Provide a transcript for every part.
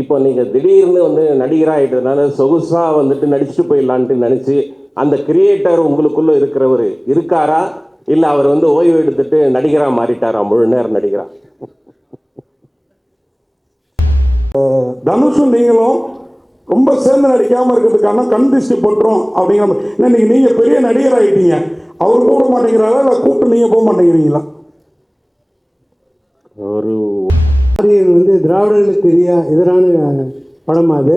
இப்போ நீங்கள் திடீர்னு வந்து நடிகராக ஆகிட்டதுனால சொகுசாக வந்துட்டு நடிச்சுட்டு போயிடலான்ட்டு நினச்சி அந்த கிரியேட்டர் உங்களுக்குள்ளே இருக்கிறவர் இருக்காரா, இல்லை அவர் வந்து ஓய்வு எடுத்துட்டு நடிகராக மாறிட்டாரா, முழு நேரம் நடிகரா? தனுஷும் நீங்களும் ரொம்ப சேர்ந்து நடிக்காமல் இருக்கிறதுக்கான கண் திருஷ்டி போட்டுரும் அப்படிங்கிற இன்னைக்கு நீங்கள் பெரிய நடிகர் ஆகிட்டீங்க, அவர் கூட மாட்டேங்கிறாரா இல்லை கூப்பிட்டு நீங்கள் போக மாட்டேங்கிறீங்களா? ஒரு ஆரியன் வந்து திராவிடர்களுக்கு எதிரான படமா அது?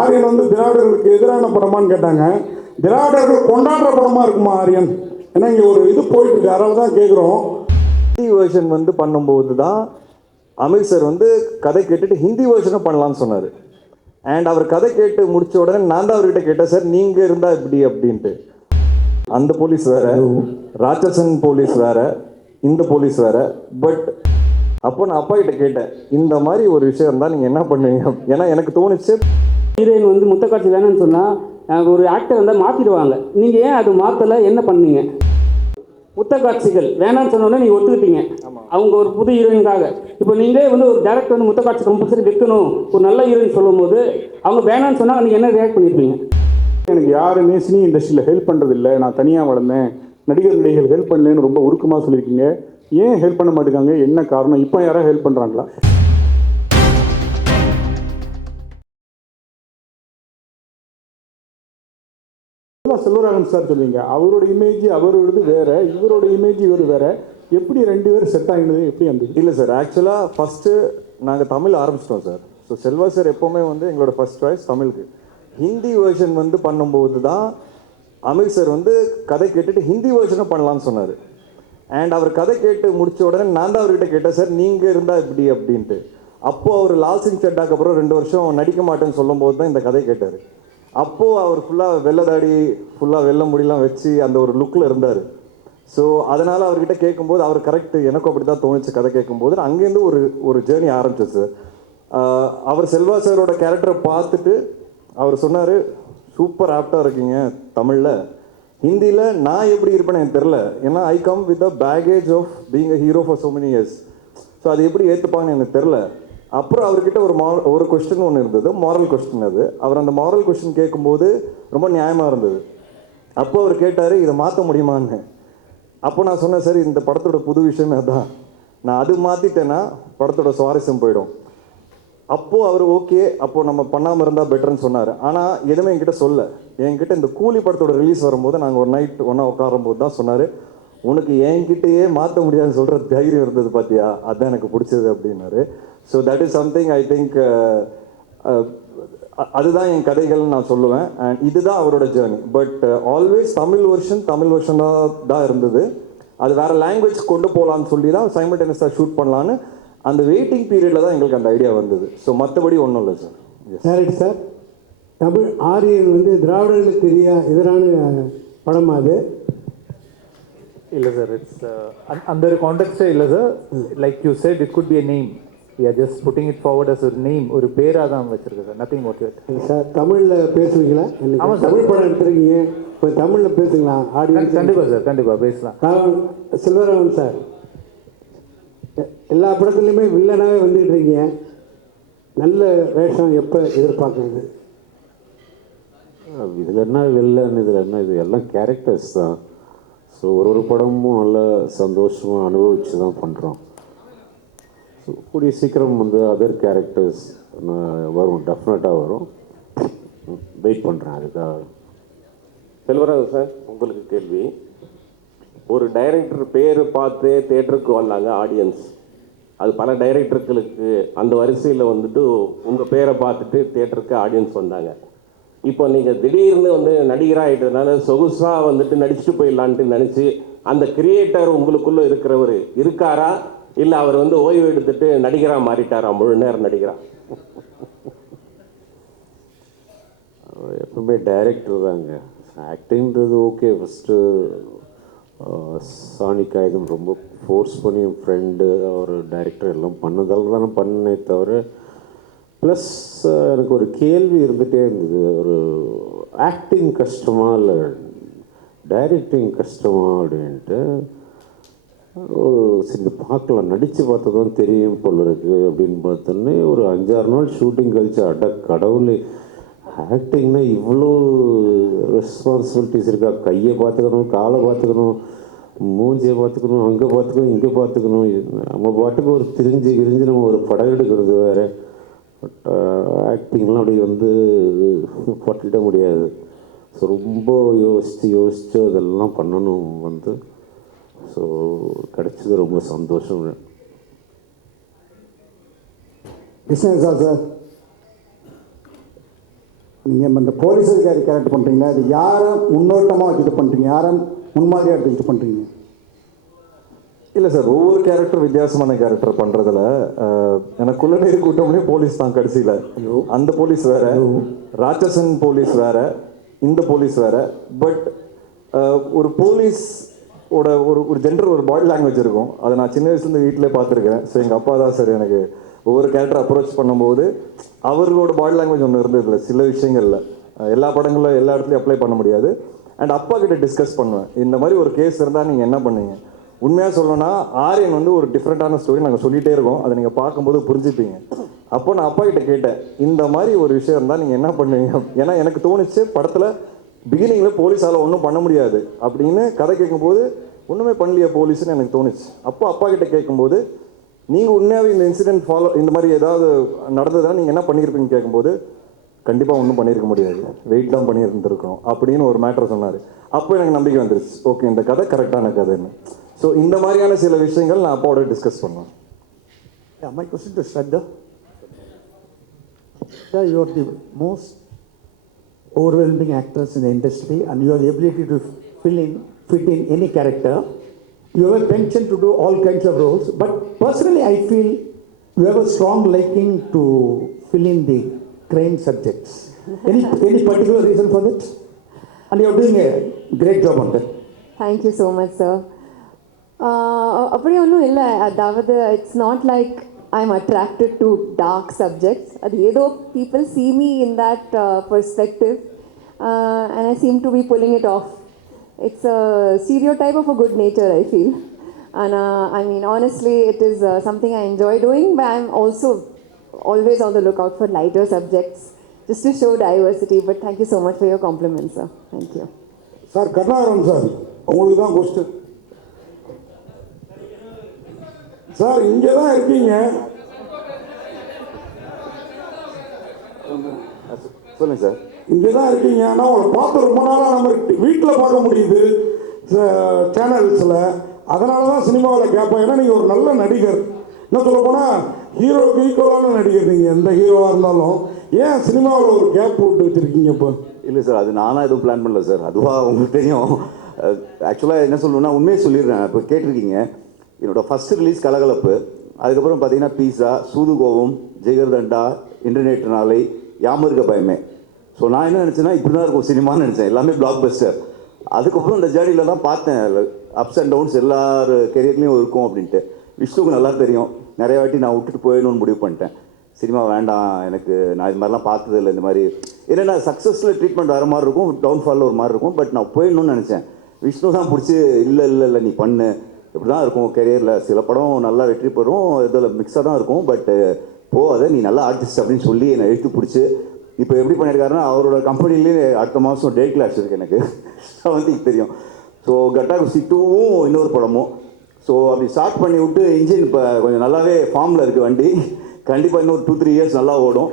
ஆரியன் வந்து திராவிடர்களுக்கு எதிரான படமான்னு கேட்டாங்க. திராவிடர்கள் கொண்டாடுற படமா இருக்குமா ஆரியன்? ஏன்னா இங்கே ஒரு இது போயிட்டு இருக்கு, அதனால தான் கேட்குறோம். ஹிந்தி வேர்ஷன் வந்து பண்ணும்போது தான் அமீர் சார் வந்து கதை கேட்டுட்டு ஹிந்தி வேர்ஷனும் பண்ணலான்னு சொன்னார். அண்ட் அவர் கதை கேட்டு முடிச்ச உடனே நான் தான் அவர்கிட்ட கேட்டேன், சார் நீங்கள் இருந்தால் இப்படி அப்படின்ட்டு. அந்த போலீஸ் வேற, ராட்சசன் போலீஸ் வேற, இந்த போலீஸ் வேற. பட் அப்போ நான் அப்பா கிட்ட கேட்டேன், இந்த மாதிரி ஒரு விஷயம் இருந்தால் நீங்கள் என்ன பண்ணுவீங்க? ஏன்னா எனக்கு தோணுச்சு, ஹீரோயின் வந்து முத்தக்காட்சி வேணும்னு சொன்னால் ஒரு ஆக்டர் வந்தால் மாற்றிடுவாங்க. நீங்கள் ஏன் அது மாற்றலை, என்ன பண்ணீங்க? முத்தக்காட்சிகள் வேணான்னு சொன்னோன்னே நீங்கள் ஒத்துக்கிட்டீங்க அவங்க ஒரு புது ஹீரோயினுக்காக. இப்போ நீங்களே வந்து ஒரு டேரக்டர் வந்து முத்தக்காட்சி கம்பல்சரி வைக்கணும் ஒரு நல்ல ஹீரோயின் சொல்லும் போது அவங்க வேணான்னு சொன்னால் நீங்கள் என்ன ரியாக்ட் பண்ணியிருப்பீங்க? எனக்கு யாருமே சினி இண்டஸ்ட்ரியில் ஹெல்ப் பண்ணுறதில்லை, நான் தனியாக வளர்ந்தேன், நடிகர்கள் ஹெல்ப் பண்ணலன்னு ரொம்ப உருக்கமாக சொல்லியிருக்கீங்க. ஏன் ஹெல்ப் பண்ண மாட்டேங்காங்க, என்ன காரணம்? இப்போ யாராவது ஹெல்ப் பண்ணுறாங்களா? செல்வராகவன் சார் சொல்லுவீங்க, அவரோட இமேஜ் அவரோடது வேற, இவரோட இமேஜ் இவர் வேற, எப்படி ரெண்டு பேரும் செட் ஆகினது எப்படி அந்த? இல்லை சார், ஆக்சுவலாக ஃபஸ்ட்டு நாங்கள் தமிழ் ஆரம்பிச்சிட்டோம் சார். ஸோ செல்வா சார் எப்போவுமே வந்து எங்களோட ஃபஸ்ட் சாய்ஸ் தமிழுக்கு. ஹிந்தி வேர்ஷன் வந்து பண்ணும்போது தான் அமீர் சார் வந்து கதை கேட்டுட்டு ஹிந்தி வேர்ஷனும் பண்ணலான்னு சொன்னார். அண்ட் அவர் கதை கேட்டு முடிச்ச உடனே நான் தான் அவர்கிட்ட கேட்டேன், சார் நீங்கள் இருந்தால் இப்படி அப்படின்ட்டு. அப்போது அவர் லால் சிங் சட்டாக்கு அப்புறம் 2 வருஷம் நடிக்க மாட்டேன்னு சொல்லும்போது தான் இந்த கதை கேட்டார். அப்போது அவர் ஃபுல்லாக வெள்ளதாடி, ஃபுல்லாக வெள்ளை முடியெலாம் வச்சு அந்த ஒரு லுக்கில் இருந்தார். ஸோ அதனால் அவர்கிட்ட கேட்கும்போது அவர் கரெக்ட், எனக்கும் அப்படி தான் தோணுச்சு கதை கேட்கும்போது. அங்கேருந்து ஒரு ஜேர்னி ஆரம்பிச்சு சார். அவர் செல்வா சாரோட கேரக்டரை பார்த்துட்டு அவர் சொன்னார், சூப்பர் ஆப்டாக இருக்கீங்க தமிழில், ஹிந்தியில் நான் எப்படி இருப்பேன்னு எனக்கு தெரில, ஏன்னா I come with the baggage of being a hero for so many years. So அது எப்படி ஏற்றுப்பாங்கன்னு எனக்கு தெரில. அப்புறம் அவர்கிட்ட ஒரு கொஸ்டின் ஒன்று இருந்தது, மாரல் கொஸ்டின். அது அவர் அந்த மாரல் கொஸ்டின் கேட்கும்போது ரொம்ப நியாயமாக இருந்தது. அப்போ அவர் கேட்டார், இதை மாற்ற முடியுமான்னு. அப்போ நான் சொன்னேன், சார் இந்த படத்தோட புது விஷயமே அதான், நான் அது மாற்றிட்டேன்னா படத்தோட சுவாரஸ்யம் போயிடும். அப்போது அவர் ஓகே, அப்போது நம்ம பண்ணாமல் இருந்தால் பெட்டர்னு சொன்னார். ஆனால் எதுவுமே என்கிட்ட இந்த கூலி படத்தோட ரிலீஸ் வரும்போது நாங்கள் ஒரு நைட் ஒன்றா உட்காரும்போது தான் சொன்னார், உனக்கு என்கிட்டயே மாற்ற முடியாதுன்னு சொல்கிற தைரியம் இருந்தது பார்த்தியா, அதுதான் எனக்கு பிடிச்சது அப்படின்னாரு. So that is something I think, அதுதான் என் கதைகள்னு நான் சொல்லுவேன். அண்ட் இதுதான் அவரோட ஜேர்னி. பட் ஆல்வேஸ் தமிழ் வெர்ஷனாக தான் இருந்தது. அது வேறு லாங்குவேஜ் கொண்டு போகலான்னு சொல்லி தான் சைமல்டேனியஸாக ஷூட் பண்ணலான்னு அந்த வெயிட்டிங் பீரியடில் தான் எங்களுக்கு அந்த ஐடியா வந்தது. ஸோ மற்றபடி ஒன்றும் இல்லை sir. Correct sir. Tamil Aryan வந்து திராவிடர்களுக்கு எதிரான படமா அது? இல்லை சார், இட்ஸ் அந்த ஒரு கான்டெக்ஸ்டே இல்லை sir. Like you said, it could be a name. We are just putting it forward as a name, ஒரு பேராக தான் வச்சுருக்கேன் sir, nothing more to it. Sir தமிழில் பேசுவீங்களா? ஆமாம், தமிழ் படம் எடுத்துருக்கீங்க, இப்போ தமிழில் பேசுங்களா ஆடியன்ஸ்? கண்டிப்பாக சார், கண்டிப்பாக பேசலாம். செல்வராகவன் சார், எல்லா படத்துலையுமே வில்லனாகவே வந்துட்டு இருக்கீங்க, நல்ல வேஷம் எப்போ எதிர்பார்க்குறது? இதில் என்ன வில்லன், இதில் என்ன, இது எல்லாம் கேரக்டர்ஸ் தான். ஸோ ஒரு படமும் நல்ல சந்தோஷமாக அனுபவித்து தான் பண்ணுறோம். ஸோ கூடிய சீக்கிரம் வந்து அதர் கேரக்டர்ஸ் வரும், டெஃபினட்டாக வரும். வெயிட் பண்ணுறேன் அதுக்காக. செல்வராஜ் சார், உங்களுக்கு கேள்வி. ஒரு டைரக்டர் பேர் பார்த்து தேட்டருக்கு வந்தாங்க ஆடியன்ஸ். அது பல டைரக்டர்களுக்கு அந்த வரிசையில் வந்துட்டு உங்கள் பேரை பார்த்துட்டு தேட்டருக்கு ஆடியன்ஸ் வந்தாங்க. இப்போ நீங்கள் திடீர்னு வந்து நடிகராக ஆகிட்டதுனால சொகுசாக வந்துட்டு நடிச்சுட்டு போயிடலான்ட்டு நினச்சி அந்த கிரியேட்டர் உங்களுக்குள்ளே இருக்கிறவர் இருக்காரா, இல்லை அவர் வந்து ஓய்வு எடுத்துட்டு நடிகராக மாறிட்டாரா, முழு நேரம் நடிகரா? எப்பவுமே டைரக்டர் தாங்க. ஆக்டிங்கிறது ஓகே. ஃபஸ்ட்டு சானிக் ஆயுதம் ரொம்ப ஃபோர்ஸ் பண்ணி என் ஃப்ரெண்டு அவர் டைரக்டர் எல்லாம் பண்ணதால் தானே பண்ணே தவிர, ப்ளஸ் எனக்கு ஒரு கேள்வி இருந்துகிட்டே இருந்தது, ஒரு ஆக்டிங் கஷ்டமா இல்லை டைரக்டிங் கஷ்டமா அப்படின்ட்டு. ஓ சரி இது பார்க்கலாம் நடித்து பார்த்தா தான் தெரியும் போல இருக்குது அப்படின்னு பார்த்தோன்னே ஒரு 5-6 நாள் ஷூட்டிங் கழிச்சு அட கடவுளே ஆக்டிங்னா இவ்வளோ ரெஸ்பான்சிபிலிட்டிஸ் இருக்கா, கையை பார்த்துக்கணும், காலை பார்த்துக்கணும், மூஞ்சியை பார்த்துக்கணும், அங்கே பார்த்துக்கணும், இங்கே பார்த்துக்கணும், நம்ம பாட்டுக்கு ஒரு கிரிஞ்சு நம்ம ஒரு படம் எடுக்கிறது வேறு. பட் ஆக்டிங்லாம் அப்படி வந்து பட்டிட முடியாது. ஸோ ரொம்ப யோசித்து அதெல்லாம் பண்ணணும் வந்து. ஸோ கிடைச்சது ரொம்ப சந்தோஷம். கிருஷ்ணன் சார் நீங்கள் இந்த போலீஸ் அதிகாரி கேரக்டர் பண்ணுறீங்களா, அது யாரை முன்னோட்டமாக வச்சுட்டு பண்ணுறீங்க, யாரை முன்மாதிரியாக எடுத்துக்கிட்டு பண்ணுறீங்க? இல்லை சார், ஒவ்வொரு கேரக்டர் வித்தியாசமான கேரக்டர் பண்ணுறதுல எனக்குள்ள நீர் கூட்டம்லேயும் போலீஸ் தான் கடைசியில். அந்த போலீஸ் வேற, ராட்சசன் போலீஸ் வேற, இந்த போலீஸ் வேற. பட் ஒரு போலீஸ் ஒரு ஜென்டர் ஒரு பாடி லாங்குவேஜ் இருக்கும். அதை நான் சின்ன வயசுலேருந்து வீட்டிலே பார்த்துருக்கேன். ஸோ எங்கள் அப்பா தான் சார் எனக்கு ஒவ்வொரு கேரக்டர் அப்ரோச் பண்ணும்போது அவர்களோட பாடி லாங்குவேஜ் ஒன்று இருந்ததில்ல சில விஷயங்களில். எல்லா படங்களில் எல்லா இடத்துலையும் அப்ளை பண்ண முடியாது. அண்ட் அப்பா கிட்ட டிஸ்கஸ் பண்ணுவேன், இந்த மாதிரி ஒரு கேஸ் இருந்தால் நீங்கள் என்ன பண்ணுவீங்க. உண்மையாக சொல்லணும்னா ஆரியன் வந்து ஒரு டிஃப்ரெண்ட்டான ஸ்டோரி நாங்கள் சொல்லிகிட்டே இருக்கோம், அதை நீங்கள் பார்க்கும்போது புரிஞ்சுப்பீங்க. அப்போ நான் அப்பா கிட்ட கேட்டேன், இந்த மாதிரி ஒரு விஷயம் இருந்தால் நீங்கள் என்ன பண்ணுவீங்க. ஏன்னா எனக்கு தோணுச்சு படத்தில் பிகினிங்கில் போலீஸால் ஒன்றும் பண்ண முடியாது அப்படின்னு கதை கேட்கும்போது ஒன்றுமே பண்ணலையா போலீஸ்னு எனக்கு தோணுச்சு. அப்போ அப்பா கிட்ட கேட்கும்போது நீங்கள் உண்மையாகவே இந்த இன்சிடென்ட் இந்த மாதிரி ஏதாவது நடந்ததுன்னா நீங்கள் என்ன பண்ணியிருப்பீங்கன்னு கேட்கும்போது கண்டிப்பாக ஒன்றும் பண்ணியிருக்க முடியாது, வெயிட் தான் பண்ணியிருந்துருக்கணும் அப்படின்னு ஒரு மேட்டர் சொன்னார். அப்போ எனக்கு நம்பிக்கை வந்துருச்சு, ஓகே இந்த கதை கரெக்டான கதைன்னு. ஸோ இந்த மாதிரியான சில விஷயங்கள் நான் அப்பாவோட டிஸ்கஸ் பண்ணுவேன். My question to Shraddha. Shraddha, you are the most overwhelming actress in the industry and you have the ability to fit in any character. You have a penchant to do all kinds of roles, but personally I feel you have a strong liking to fill in the crime subjects. Any particular reason for that? And you are doing a great job on that. Thank you so much, sir. அப்படி ஒன்றும் இல்லை, அதாவது it's not like I am attracted to dark subjects. அது ஏதோ people see me in that perspective and I seem to be pulling it off. It's a stereotype of a good nature, I feel. And I mean, honestly, it is something I enjoy doing, but I'm also always on the lookout for lighter subjects just to show diversity. But thank you so much for your compliments, sir. Thank you. Sir Karunakaran sir, உங்களுக்கு தான் question. Sir இங்கே தான் இருக்கீங்க, சொல்லுங்கள் sir. இங்கே தான் இருக்கீங்க. ஆனால் உங்களை பார்த்து ரொம்ப நாளாக நம்ம வீட்டில் பார்க்க முடியுது சேனல்ஸில். அதனால தான் சினிமாவில் கேட்பேன். ஏன்னா நீங்கள் ஒரு நல்ல நடிகர், என்ன சொல்ல போனால் ஹீரோவுக்கு ஈக்குவலான நடிகர் நீங்கள், எந்த ஹீரோவாக இருந்தாலும். ஏன் சினிமாவில் ஒரு கேப் விட்டு வச்சுருக்கீங்க இப்போ? இல்லை சார், அது நானாக எதுவும் பிளான் பண்ணல சார், அதுவாக உங்களுக்கு தெரியும். ஆக்சுவலாக என்ன சொல்லணும்னா உண்மையை சொல்லிடுறேன். இப்போ கேட்டிருக்கீங்க, என்னோடய ஃபஸ்ட்டு ரிலீஸ் கலகலப்பு, அதுக்கப்புறம் பார்த்தீங்கன்னா பீஸா, சூதுகோவம், ஜெகர்தண்டா, இன்டர்நெட் நாளை, யாமருக்க பயமே. ஸோ நான் என்ன நினச்சேன்னா இப்படி தான் இருக்கும் சினிமான்னு நினச்சேன், எல்லாமே பிளாக் பஸ்டர். அதுக்கப்புறம் இந்த ஜேர்னியில் தான் பார்த்தேன் அப்ஸ் அண்ட் டவுன்ஸ் எல்லார் கெரியர்லேயும் இருக்கும் அப்படின்ட்டு. விஷ்ணுவுக்கு நல்லா தெரியும், நிறைய வாட்டி நான் விட்டுட்டு போயிடணும்னு முடிவு பண்ணிட்டேன். சினிமா வேண்டாம் எனக்கு, நான் இது மாதிரிலாம் பார்த்ததில்லை. இந்த மாதிரி என்னென்னா சக்ஸஸில் ட்ரீட்மெண்ட் வர மாதிரி இருக்கும், டவுன்ஃபாலில் ஒரு மாதிரி இருக்கும். பட் நான் போயிடணும்னு நினச்சேன். விஷ்ணு தான் பிடிச்சி இல்லை நீ பண்ணு, இப்படி தான் இருக்கும் கெரியரில், சில படம் நல்லா வெற்றி பெறும், இதில் மிக்ஸாக தான் இருக்கும், பட்டு அதை நீ நல்லா ஆர்டிஸ்ட் அப்படின்னு சொல்லி என்னை எழுத்து பிடிச்சி இப்போ எப்படி பண்ணியிருக்காருன்னா அவரோட கம்பெனிலேயே அடுத்த மாதம் டே கிளாஸ் இருக்குது எனக்கு, வந்து தெரியும். ஸோ கட்டா குஸ்தி 2வும் இன்னொரு படமும். ஸோ அப்படி ஸ்டார்ட் பண்ணி விட்டு இன்ஜின் இப்போ கொஞ்சம் நல்லாவே ஃபார்மில் இருக்குது வண்டி. கண்டிப்பாக இன்னொரு 2-3 இயர்ஸ் நல்லா ஓடும்.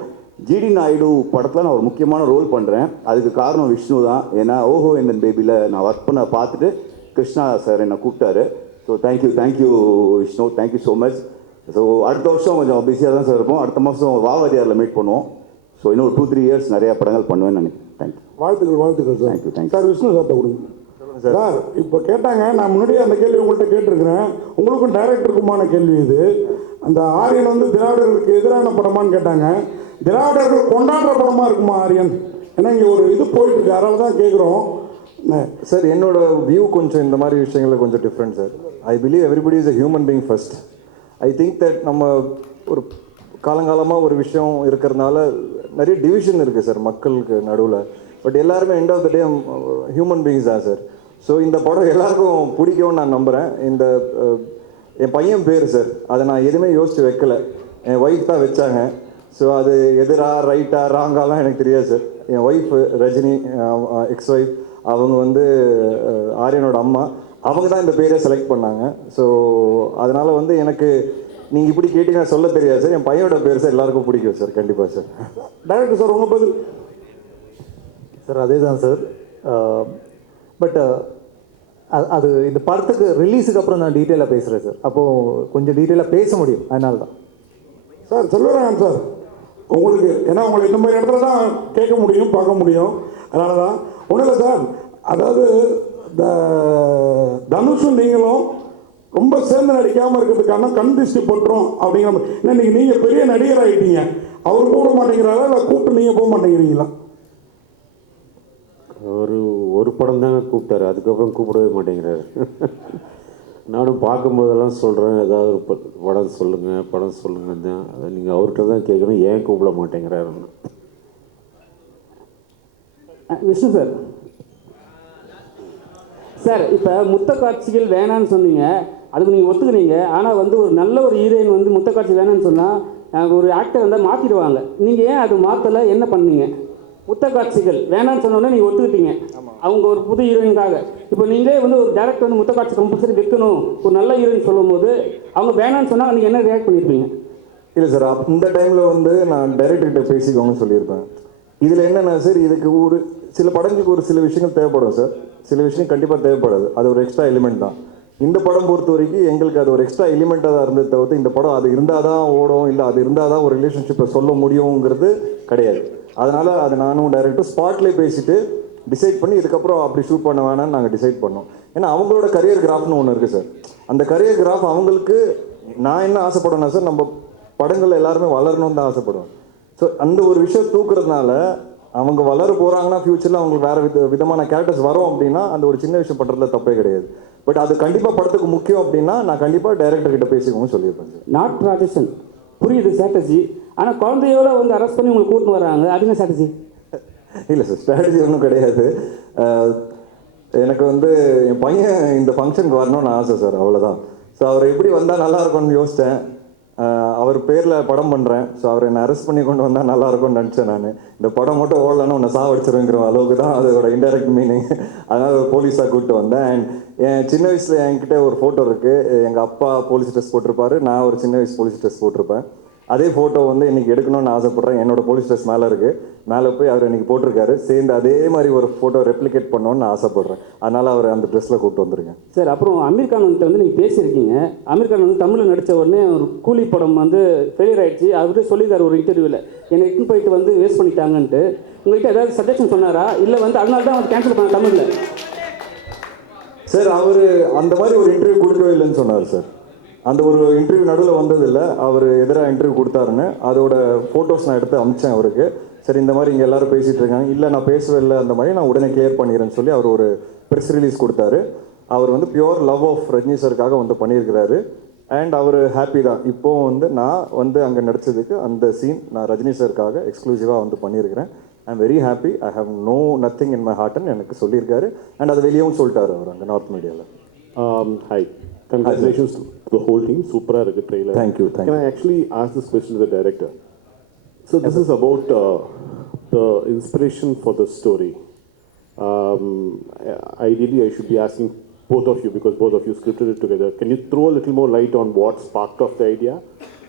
ஜிடி நாயுடு படத்தில் நான் ஒரு முக்கியமான ரோல் பண்ணுறேன். அதுக்கு காரணம் விஷ்ணு தான். ஏன்னா ஓஹோ எந்தன் பேபியில் நான் ஒர்க் பண்ண பார்த்துட்டு கிருஷ்ணா சார் என்னை கூப்பிட்டாரு. So thank you Vishnu, thank you so much. So அடுத்த வருஷம் கொஞ்சம் பிஸியாக தான் சார் இருப்போம். அடுத்த மாதம் வாவாதியாரில் மீட் பண்ணுவோம். ஸோ இன்னும் 2-3 இயர்ஸ் நிறையா படங்கள் பண்ணுவேன்னு நினைக்கிறேன். தேங்க்யூ. வாழ்த்துக்கள் சார். தேங்க்யூ சார் விஷ்ணு சார்ட்ட கொடுங்க சார். இப்போ கேட்டாங்க, நான் முன்னாடியே அந்த கேள்வி உங்கள்கிட்ட கேட்டிருக்கிறேன், உங்களுக்கும் டைரக்டருக்குமான கேள்வி இது. அந்த ஆரியன் வந்து திராவிடர்களுக்கு எதிரான படமான்னு கேட்டாங்க. திராவிடர்கள் கொண்டாடுற படமாக இருக்குமா ஆரியன்? ஏன்னா இங்கே ஒரு இது போயிட்டுருக்கு, அதனால தான் கேட்குறோம் சார். என்னோட வியூ கொஞ்சம் இந்த மாதிரி விஷயங்களில் கொஞ்சம் different sir. I believe everybody is a human being first. I think that நம்ம ஒரு காலங்காலமாக ஒரு விஷயம் இருக்கிறதுனால நிறைய டிவிஷன் இருக்குது சார் மக்களுக்கு நடுவில். பட் எல்லாருமே end of the day human beings தான் சார். ஸோ இந்த படம் எல்லாருக்கும் பிடிக்கும்னு நான் நம்புகிறேன். இந்த என் பையன் பேர் சார், அதை நான் எதுவுமே யோசிச்சு வைக்கல, என் ஒய்ஃப் தான் வச்சாங்க. ஸோ அது எதிரா ரைட்டா ராங்காலாம் எனக்கு தெரியாது சார். என் ஒய்ஃப் ரஜினி, எக்ஸ் ஒய்ஃப், அவங்க வந்து ஆரியனோட அம்மா, அவங்க தான் இந்த பேரை செலக்ட் பண்ணாங்க. ஸோ அதனால் வந்து எனக்கு நீங்கள் இப்படி கேட்டிங்கன்னா சொல்ல தெரியாது சார். என் பையனோட பேர் சார் எல்லாருக்கும் பிடிக்கும் சார், கண்டிப்பாக சார். டைரக்டர் சார் உங்கள் பதில். சார் அதே தான் சார். பட் அது இந்த படத்துக்கு ரிலீஸுக்கு அப்புறம் நான் டீட்டெயிலாக பேசுகிறேன் சார். அப்போது கொஞ்சம் டீட்டெயிலாக பேச முடியும், அதனால தான். சார் செல்வராகவன் சார், உங்களுக்கு ஏன்னா உங்களை இந்த மாதிரி இடத்துல தான் கேட்க முடியும், பார்க்க முடியும், அதனால தான். ஒன்றும் இல்லை சார், அதாவது தனுஷும் நீங்களும் ரொம்ப சேர்ந்து நடிக்காமல் இருக்கிறதுக்கான கண் திருஷ்டி பட்டுரும் அப்படிங்கிற மாதிரி. ஏன்னா இன்னைக்கு நீங்கள் பெரிய நடிகர் ஆகிட்டீங்க, அவர் கூப்பிட மாட்டேங்கிறாரா இல்லை கூப்பிட்டு நீங்கள் போக மாட்டேங்கிறீங்களா? ஒரு படம் தாங்க கூப்பிட்டாரு, அதுக்கப்புறம் கூப்பிடவே மாட்டேங்கிறாரு. நானும் பார்க்கும்போதெல்லாம் சொல்கிறேன், ஏதாவது ஒரு படம் சொல்லுங்கள் தான். அதை நீங்கள் அவர்கிட்ட தான் கேட்கணும், ஏன் கூப்பிட மாட்டேங்கிறாருன்னு. விஷ்ணு சார், சார் இப்போ முத்த காட்சிகள் வேணான்னு சொன்னீங்க, அதுக்கு நீங்கள் ஒத்துக்குறீங்க. ஆனால் வந்து ஒரு நல்ல ஒரு ஹீரோயின் வந்து முத்த காட்சி வேணான்னு சொன்னால் ஒரு ஆக்டர் வந்தால் மாற்றிடுவாங்க. நீங்கள் ஏன் அது மாற்றலை, என்ன பண்ணீங்க? முத்த காட்சிகள் வேணான்னு சொன்னோன்னே நீங்கள் ஒத்துக்கிட்டீங்க, அவங்க ஒரு புது ஹீரோயினுக்காக. இப்போ நீங்களே வந்து ஒரு டேரக்டர் வந்து முத்த காட்சி கம்பல்சரி வைக்கணும் ஒரு நல்ல ஹீரோயின் சொல்லும் போது அவங்க வேணான்னு சொன்னால் நீங்கள் என்ன ரியாக்ட் பண்ணியிருப்பீங்க? இல்லை சார், இந்த டைமில் வந்து நான் டைரக்டர்கிட்ட பேசிக்கோங்கன்னு சொல்லியிருப்பேன். இதில் என்னென்னா சார், இதுக்கு ஒரு சில படங்களுக்கு ஒரு சில விஷயங்கள் தேவைப்படும் சார், சில விஷயம் கண்டிப்பாக தேவைப்படாது. அது ஒரு எக்ஸ்ட்ரா எலிமெண்ட் தான். இந்த படம் பொறுத்த வரைக்கும் எங்களுக்கு அது ஒரு எக்ஸ்ட்ரா எலிமெண்ட்டாக தான் இருந்தது தவிர்த்து இந்த படம் அது இருந்தால் தான் ஓடும், இல்லை அது இருந்தால் தான் ஒரு ரிலேஷன்ஷிப்பை சொல்ல முடியுங்கிறது கிடையாது. அதனால் அது நானும் டைரக்டர் ஸ்பாட்லேயே பேசிட்டு டிசைட் பண்ணி இதுக்கப்புறம் அப்படி ஷூட் பண்ண வேணாம்னு நாங்கள் டிசைட் பண்ணோம். ஏன்னா அவங்களோட கரியர் கிராஃப்னு ஒன்று இருக்குது சார். அந்த கரியர் கிராஃப் அவங்களுக்கு நான் என்ன ஆசைப்படுவேன்னா சார், நம்ம படங்கள் எல்லாருமே வளரணும்னு தான் ஆசைப்படுவேன். ஸோ அந்த ஒரு விஷயம் தூக்குறதுனால அவங்க வளர போகிறாங்கன்னா ஃப்யூச்சரில் அவங்களுக்கு வேறு விதமான கேரக்டர்ஸ் வரும் அப்படின்னா அந்த ஒரு சின்ன விஷயம் பண்ணுறதுல தப்பே கிடையாது. பட் அது கண்டிப்பாக படத்துக்கு முக்கியம் அப்படின்னா நான் கண்டிப்பாக டைரக்டர் கிட்ட பேசிக்கோங்க சொல்லியிருப்பேன் சார். நாட் ராஜேஷன் புரியுது ஸ்ட்ராட்டஜி, ஆனால் குழந்தையோட வந்து அரெஸ்ட் பண்ணி உங்களுக்கு கூட்டின்னு வராங்க, அதுங்க ஸ்ட்ராட்டஜி இல்லை சார், ஸ்ட்ராட்டஜி ஒன்றும் கிடையாது. எனக்கு வந்து என் பையன் இந்த ஃபங்க்ஷனுக்கு வரணும்னு ஆசை சார், அவ்வளோதான். ஸோ அவர் எப்படி வந்தால் நல்லா இருக்கும்னு யோசித்தேன். அவர் பேரில் படம் பண்ணுறேன், ஸோ அவர் என்னை அரெஸ்ட் பண்ணி கொண்டு வந்தால் நல்லா இருக்கும்னு நினச்சேன். நான் இந்த படம் மட்டும் ஓடலான்னு உன்னை சாவடிச்சிருங்கிற அளவுக்கு தான் அதோட இன்டெரக்ட் மீனிங். அதனால் ஒரு போலீஸாக கூப்பிட்டு வந்தேன். அண்ட் என் சின்ன வயசில் என்கிட்ட ஒரு ஃபோட்டோ இருக்குது. எங்கள் அப்பா போலீஸ் ட்ரெஸ் போட்டிருப்பாரு, நான் ஒரு சின்ன வயசு போலீஸ் ட்ரெஸ் போட்டிருப்பேன். அதே ஃபோட்டோ வந்து இன்றைக்கி எடுக்கணும்னு ஆசைப்பட்றேன். என்னோட போலீஸ் ட்ரெஸ் மேலே இருக்குது, மேலே போய் அவர் இன்றைக்கி போட்டிருக்காரு. சேர்ந்து அதே மாதிரி ஒரு ஃபோட்டோ ரெப்ளிகேட் பண்ணணும்னு ஆசைப்பட்றேன். அதனால் அவர் அந்த ட்ரெஸ்ஸில் கூப்பிட்டு வந்துருக்கேன் சார். அப்புறம் அமீர் கான் வந்து நீங்கள் பேசியிருக்கீங்க. அமீர் கான் வந்து தமிழில் நடித்த உடனே ஒரு கூலி படம் வந்து ஃபெயிலியர் ஆகிடுச்சு. அவரே சொல்லியிருக்காரு ஒரு இன்டர்வியூவில், என்னை இட்டுன்னு போயிட்டு வந்து வேஸ்ட் பண்ணிட்டாங்கன்ட்டு. உங்கள்கிட்ட ஏதாவது சஜஷன் சொன்னாரா, இல்லை வந்து அதனால தான் வந்து கேன்சல் பண்ண தமிழில்? சார் அவர் அந்த மாதிரி ஒரு இன்டர்வியூ கொடுக்கவே இல்லைன்னு சொன்னார் சார். அந்த ஒரு இன்டர்வியூ நடுவில் வந்ததில்லை, அவர் எதிராக இன்டர்வியூ கொடுத்தாருன்னு அதோட ஃபோட்டோஸ் நான் எடுத்து அமிச்சேன் அவருக்கு. சரி இந்த மாதிரி இங்கே எல்லோரும் பேசிகிட்டு இருக்காங்க, இல்லை நான் பேசவே இல்லை, அந்த மாதிரி நான் உடனே கிளியர் பண்ணிடுறேன்னு சொல்லி அவர் ஒரு ப்ரெஸ் ரிலீஸ் கொடுத்தாரு. அவர் வந்து பியோர் லவ் ஆஃப் ரஜினி சருக்காக வந்து பண்ணியிருக்கிறாரு. அண்ட் அவர் ஹாப்பி தான். இப்போது வந்து நான் வந்து அங்கே நடித்ததுக்கு அந்த சீன் நான் ரஜினி சருக்காக எக்ஸ்க்ளூசிவாக வந்து பண்ணியிருக்கிறேன். I am very happy, I have nothing in my ஹார்ட்னு எனக்கு சொல்லியிருக்காரு. அண்ட் அதை வெளியவும் சொல்லிட்டாரு அவர் அங்கே நார்த் மீடியாவில். Hi. Congratulations to the whole team. Super trailer. Thank you. Can I actually ask this question to the director? So this is about the inspiration for the story. Ideally, I should be asking both of you because both of you scripted it together. Can you throw a little more light on what sparked off the idea,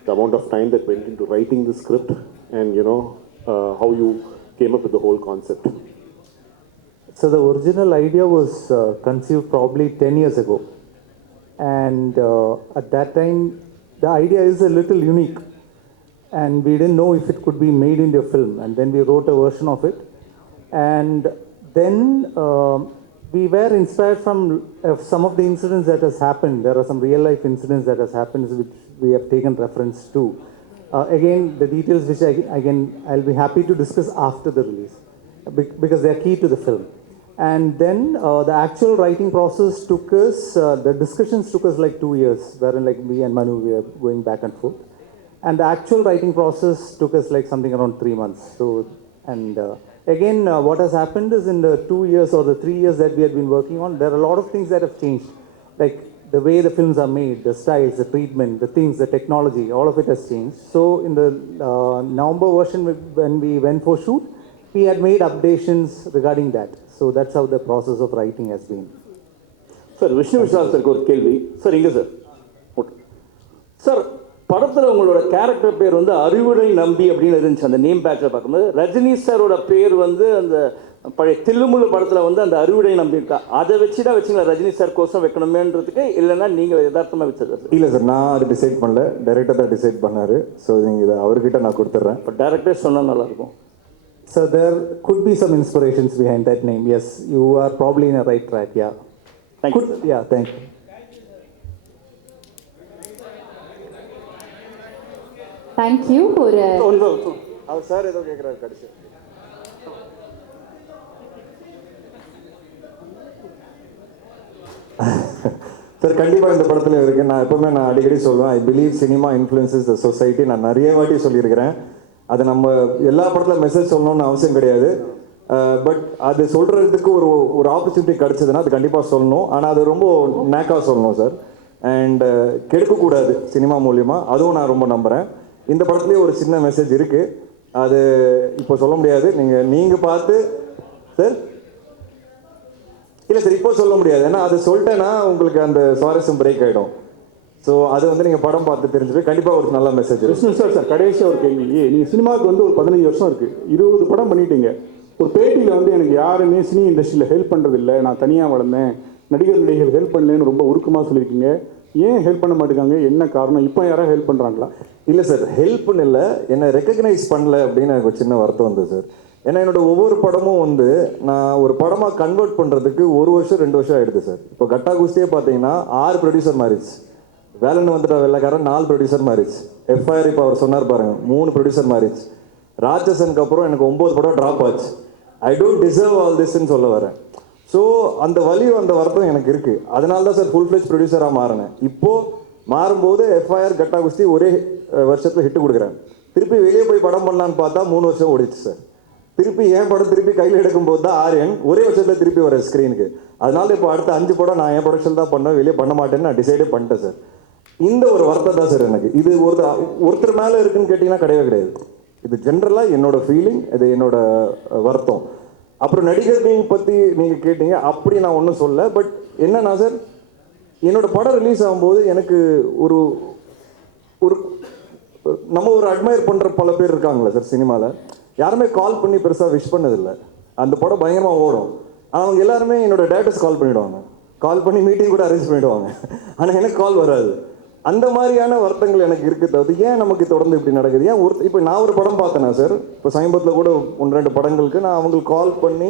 the amount of time that went into writing the script, and how you came up with the whole concept? So the original idea was conceived probably 10 years ago. And at that time, the idea is a little unique. And we didn't know if it could be made into a film. And then we wrote a version of it. And then we were inspired from some of the incidents that has happened. There are some real life incidents that has happened which we have taken reference to. Again, the details which I'll be happy to discuss after the release because they are key to the film. And then the actual writing process took us, the discussions took us like 2 years, wherein like me and Manu, we are going back and forth. And the actual writing process took us like something around 3 months. So, and again, what has happened is in the 2 years or the 3 years that we had been working on, there are a lot of things that have changed. Like the way the films are made, the styles, the treatment, the things, the technology, all of it has changed. So in the November version, when we went for shoot, we had made updations regarding that. So that's how the process of writing has been. Sir Vishnu Vishal சாருக்கு ஒரு கேள்வி sir. இங்கே sir sir, படத்தில் உங்களோட character பேர் வந்து அறிவுரை நம்பி அப்படின்னு இருந்துச்சு அந்த நேம் பேட்சில் பார்க்கும்போது. ரஜினி சாரோட பேர் வந்து அந்த பழைய தில்லுமுள்ளு படத்தில் வந்து அந்த அறிவுரை நம்பி இருக்கா, அதை வச்சு தான் வச்சுங்களா ரஜினி சார் கோசம் வைக்கணுமேன்றதுக்கு, இல்லைன்னா நீங்கள் யதார்த்தமாக வச்சது? இல்லை சார், நான் அது டிசைட் பண்ணல, டைரக்டர் தான் டிசைட் பண்ணார். ஸோ நீங்கள் இதை அவர்கிட்ட நான் கொடுத்துட்றேன். இப்போ டேரக்டர் சொன்னால் நல்லாயிருக்கும். So there could be some inspirations behind that name. Yes, you are probably in a right track. Yeah. Thank you. Yeah, thank you. Thank you for அவர் சார் ஏதோ கேட்குறாரு கடைசி. சார் கண்டிப்பாக இந்த படத்தில் இருக்கு. நான் எப்பவுமே அடிக்கடி சொல்லுவேன், I believe cinema influences the society. நான் நிறைய வாட்டி சொல்லியிருக்கிறேன். அது நம்ம எல்லா படத்தில் மெசேஜ் சொல்லணும்னு அவசியம் கிடையாது. பட் அது சொல்கிறதுக்கு ஒரு ஆப்பர்ச்சுனிட்டி கிடச்சதுன்னா அது கண்டிப்பாக சொல்லணும். ஆனால் அது ரொம்ப நேக்காக சொல்லணும் சார். அண்ட் கெடுக்கக்கூடாது சினிமா மூலிமா, அதுவும் நான் ரொம்ப நம்புகிறேன். இந்த படத்துலேயே ஒரு சின்ன மெசேஜ் இருக்குது, அது இப்போ சொல்ல முடியாது. நீங்கள் பார்த்து சார், இல்லை சார் இப்போ சொல்ல முடியாது, ஏன்னா அது சொல்லிட்டேன்னா உங்களுக்கு அந்த சுவாரஸ்யம் பிரேக் ஆகிடும். ஸோ அது வந்து நீங்கள் படம் பார்த்து தெரிஞ்சுட்டு கண்டிப்பாக ஒரு நல்ல மெசேஜ். விஷ்ணு சார், கடைசியாக ஒரு கேள்வி. நீங்கள் சினிமாவுக்கு வந்து ஒரு 15 வருஷம் இருக்குது, 20 படம் பண்ணிட்டீங்க. ஒரு பேட்டியில் வந்து எனக்கு யாருமே சினி இண்டஸ்ட்ரியில் ஹெல்ப் பண்ணுறதில்லை, நான் தனியாக வளர்ந்தேன், நடிகர்கள் ஹெல்ப் பண்ணலன்னு ரொம்ப உருக்கமாக சொல்லியிருக்கீங்க. ஏன் ஹெல்ப் பண்ண மாட்டேங்காங்க, என்ன காரணம்? இப்போ யாராவது ஹெல்ப் பண்ணுறாங்களா? இல்லை சார், ஹெல்ப்னு இல்லை, என்னை ரெக்கக்னைஸ் பண்ணல அப்படின்னு எனக்கு ஒரு சின்ன வருத்தம் வந்தது சார். ஏன்னா என்னோடய ஒவ்வொரு படமும் வந்து நான் ஒரு படமாக கன்வெர்ட் பண்ணுறதுக்கு 1 வருஷம் 2 வருஷம் ஆகிடுது சார். இப்போ கட்டா குஸ்தியே பார்த்தீங்கன்னா 6 ப்ரொடியூசர் மாறிடுச்சு. வேலைன்னு வந்துட்டா வெள்ளைக்காரன் 4 ப்ரொடியூசர் மாறிடுச்சு. எஃப்ஐஆர் இப்போ அவர் சொன்னார் பாருங்கள், 3 ப்ரொடியூசர் மாறிடுச்சு. ராட்சசனுக்கு அப்புறம் எனக்கு 9 படம் ட்ராப் ஆச்சு. ஐ டோன்ட் டிசர்வ் ஆல் திஸ்ன்னு சொல்ல வரேன். ஸோ அந்த வலியும் அந்த வருத்தம் எனக்கு இருக்குது. அதனால தான் சார் ஃபுல் ஃப்ளெஜ் ப்ரொடியூசராக மாறினேன். இப்போது மாறும்போது எஃப்ஐஆர் கட்டா குஸ்தி ஒரே வருஷத்தில் ஹிட்டு கொடுக்குறேன். திருப்பி வெளியே போய் படம் பண்ணலான்னு பார்த்தா 3 வருஷம் ஓடிச்சு சார். திருப்பி என் படம் திருப்பி கையில் எடுக்கும்போது தான் ஆரியன் ஒரே வருஷத்தில் திருப்பி வர ஸ்க்ரீனுக்கு. அதனால இப்போ அடுத்த 5 படம் நான் என் ப்ரொடக்ஷன் தான் பண்ணேன், வெளியே பண்ண மாட்டேன்னு நான் டிசைடே பண்ணிட்டேன் சார். இந்த ஒரு வருத்தம் தான் சார் எனக்கு. இது ஒருத்தர் மேலே இருக்குன்னு கேட்டிங்கன்னா கிடையவே கிடையாது. இது ஜென்ரலாக என்னோட ஃபீலிங், இது என்னோட வருத்தம். அப்புறம் நடிகர்கள் பற்றி நீங்கள் கேட்டீங்க, அப்படி நான் ஒன்றும் சொல்ல. பட் என்னன்னா சார், என்னோட படம் ரிலீஸ் ஆகும்போது எனக்கு ஒரு நம்ம ஒரு அட்மையர் பண்ணுற பல பேர் இருக்காங்களே சார் சினிமாவில், யாருமே கால் பண்ணி பெருசாக விஷ் பண்ணதில்லை. அந்த படம் பயங்கரமாக ஓடும். அவங்க எல்லாருமே என்னோட டேரக்டர்ஸ் கால் பண்ணிவிடுவாங்க, கால் பண்ணி மீட்டிங் கூட அரேஞ்ச் பண்ணிவிடுவாங்க. ஆனால் எனக்கு கால் வராது. அந்த மாதிரியான வருத்தங்கள் எனக்கு இருக்குது. தவிர ஏன் நமக்கு தொடர்ந்து இப்படி நடக்குது? ஏன் இப்போ நான் ஒரு படம் பார்த்தேன்னா சார், இப்போ சமீபத்தில் கூட 1-2 படங்களுக்கு நான் அவங்களுக்கு கால் பண்ணி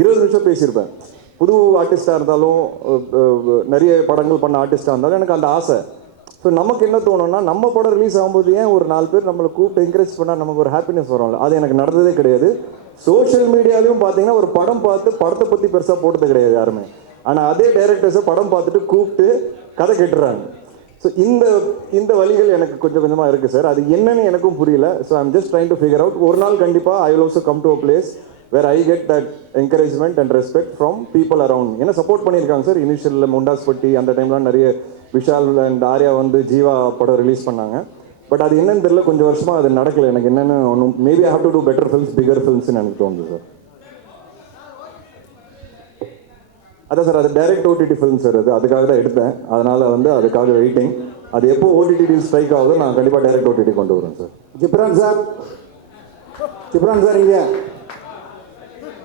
20 நிமிஷம் பேசியிருப்பேன். புது ஆர்டிஸ்டாக இருந்தாலும் நிறைய படங்கள் பண்ண ஆர்டிஸ்டாக இருந்தாலும் எனக்கு அந்த ஆசை. ஸோ நமக்கு என்ன தோணும்னா, நம்ம படம் ரிலீஸ் ஆகும்போது ஏன் ஒரு 4 பேர் நம்மளை கூப்பிட்டு என்கரேஜ் பண்ணால் நமக்கு ஒரு ஹாப்பினஸ் வரும்ல. அது எனக்கு நடந்ததே கிடையாது. சோஷியல் மீடியாலையும் பார்த்தீங்கன்னா ஒரு படம் பார்த்து படத்தை பற்றி பெருசாக போட்டது கிடையாது யாருமே. ஆனால் அதே டைரக்டர்ஸை படம் பார்த்துட்டு கூப்பிட்டு கதை கேட்டுறாங்க. ஸோ இந்த வழிகள் எனக்கு கொஞ்சம் கொஞ்சமாக இருக்குது சார். அது என்னன்னு எனக்கும் புரியல. So I'm just trying to figure out. ஒரு நாள் கண்டிப்பாக I will also come to a place where I get that encouragement and respect from people around. ஏன்னா சப்போர்ட் பண்ணியிருக்காங்க சார். இனிஷியலில் முண்டாஸ்பட்டி அந்த டைம்லாம் நிறைய விஷால் அண்ட் ஆர்யா வந்து ஜீவா படம் ரிலீஸ் பண்ணாங்க. பட் அது என்னன்னு தெரியல, கொஞ்சம் வருஷமாக அது நடக்கலை. எனக்கு என்னென்னு ஒன்றும் maybe I have to do better films, bigger ஃபில்ம்ஸ்ன்னு எனக்கு தோணுது சார். அதான் சார், அது டைரக்ட் ஓடிடி ஃபிலிம் சார். அதுக்காக தான் எடுத்தேன். அதனால் வந்து அதுக்காக வெயிட்டிங். அது எப்போ ஓடிடி ஸ்ட்ரைக் ஆகுதோ நான் கண்டிப்பாக டைரக்ட் ஓடிடி கொண்டு வரேன் சார். ஜிப்ரான் சார் இங்கே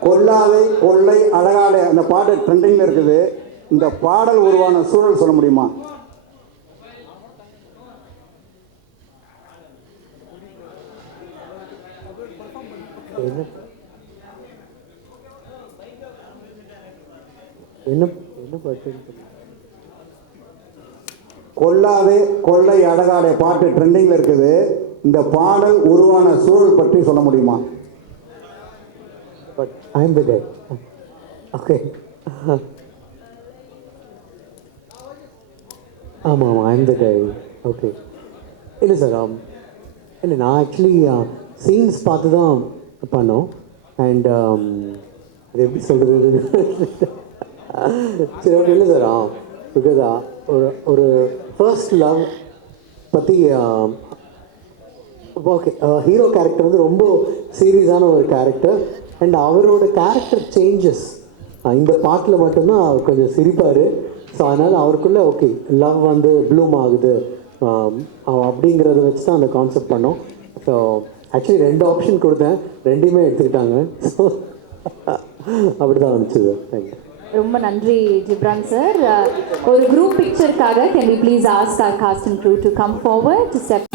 கொல்லாதை கொள்ளை அழகாலே அந்த பாட்டு ட்ரெண்டிங்கில் இருக்குது. இந்த பாடல் உருவான சூழல் சொல்ல முடியுமா? என்ன பாட்டு? கொல்லாதே கொள்ளை அழகாலே பாட்டு ட்ரெண்டிங்கில் இருக்குது. இந்த பாடல் உருவான சூழல் பற்றி சொல்ல முடியுமா? But I am the guy. Okay. ஆமாம், I am the guy. Okay. இல்லை சார், இல்லை நான் ஆக்சுவலி சீன்ஸ் பார்த்து தான் பண்ணோம். அண்ட் அது எப்படி சொல்கிறது? சரி, ஓகே. இல்லை சார், பிகாஸ் ஒரு ஃபர்ஸ்ட் லவ் பற்றி ஓகே ஹீரோ கேரக்டர் வந்து ரொம்ப சீரியஸான ஒரு கேரக்டர் அண்ட் அவரோட கேரக்டர் சேஞ்சஸ் இந்த பாட்டில் மட்டும்தான் அவர் கொஞ்சம் சிரிப்பார். ஸோ அதனால் அவருக்குள்ளே ஓகே லவ் வந்து ப்ளூம் ஆகுது அப்படிங்கிறத வச்சு தான் அந்த கான்செப்ட் பண்ணோம். ஸோ ஆக்சுவலி 2 ஆப்ஷன் கொடுத்தேன், 2மே எடுத்துக்கிட்டாங்க. ஸோ அப்படி தான் வந்துச்சு. தேங்க்யூ. ரொம்ப நன்றி ஜிப்ரான் சார். ஒரு குரூப் பிக்சருக்காக can we please ask our cast and crew to come forward to step